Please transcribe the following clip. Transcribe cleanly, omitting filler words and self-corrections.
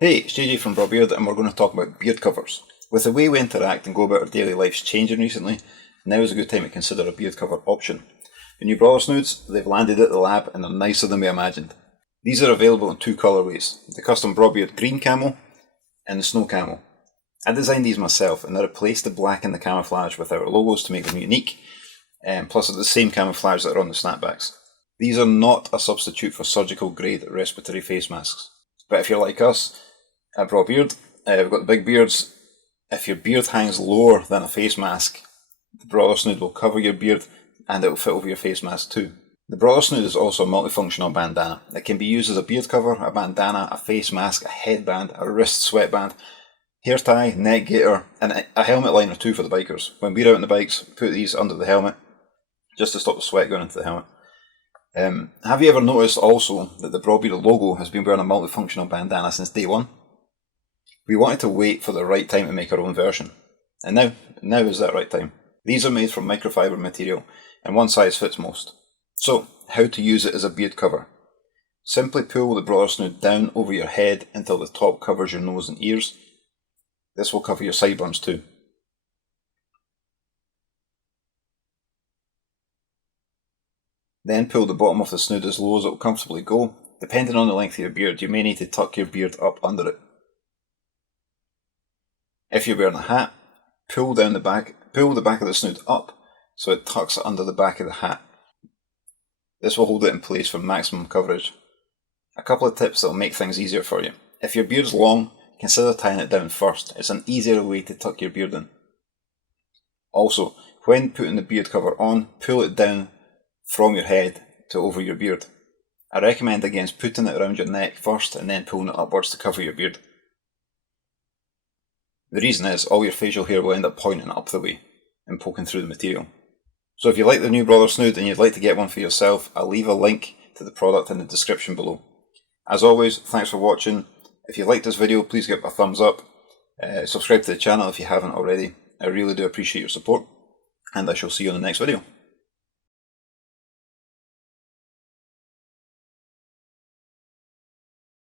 Hey, it's JJ from BrawBeard and we're going to talk about beard covers. With the way we interact and go about our daily lives changing recently, now is a good time to consider a beard cover option. The new Brawler Snoods, they've landed at the lab and they're nicer than we imagined. These are available in two colourways, the custom BrawBeard green camo and the snow camo. I designed these myself and they replaced the black and the camouflage with our logos to make them unique, plus it's the same camouflage that are on the snapbacks. These are not a substitute for surgical grade respiratory face masks. But if you're like us, at BrawBeard, we've got the big beards. If your beard hangs lower than a face mask, the Brawler Snood will cover your beard and it will fit over your face mask too. The Brawler Snood is also a multifunctional bandana. It can be used as a beard cover, a bandana, a face mask, a headband, a wrist sweatband, hair tie, neck gaiter, and a helmet liner too for the bikers. When we're out on the bikes, put these under the helmet just to stop the sweat going into the helmet. Have you ever noticed also that the BrawBeard logo has been wearing a multifunctional bandana since day one? We wanted to wait for the right time to make our own version. And now is that right time. These are made from microfiber material and one size fits most. So, how to use it as a beard cover? Simply pull the Brawler Snood down over your head until the top covers your nose and ears. This will cover your sideburns too. Then pull the bottom of the snood as low as it will comfortably go. Depending on the length of your beard, you may need to tuck your beard up under it. If you're wearing a hat, pull the back of the snood up so it tucks under the back of the hat. This will hold it in place for maximum coverage. A couple of tips that will make things easier for you. If your beard's long, consider tying it down first. It's an easier way to tuck your beard in. Also, when putting the beard cover on, pull it down from your head to over your beard. I recommend against putting it around your neck first and then pulling it upwards to cover your beard. The reason is all your facial hair will end up pointing up the way and poking through the material. So if you like the new Brawler Snood and you'd like to get one for yourself, I'll leave a link to the product in the description below. As always, thanks for watching. If you liked this video, please give it a thumbs up. Subscribe to the channel if you haven't already. I really do appreciate your support, and I shall see you in the next video.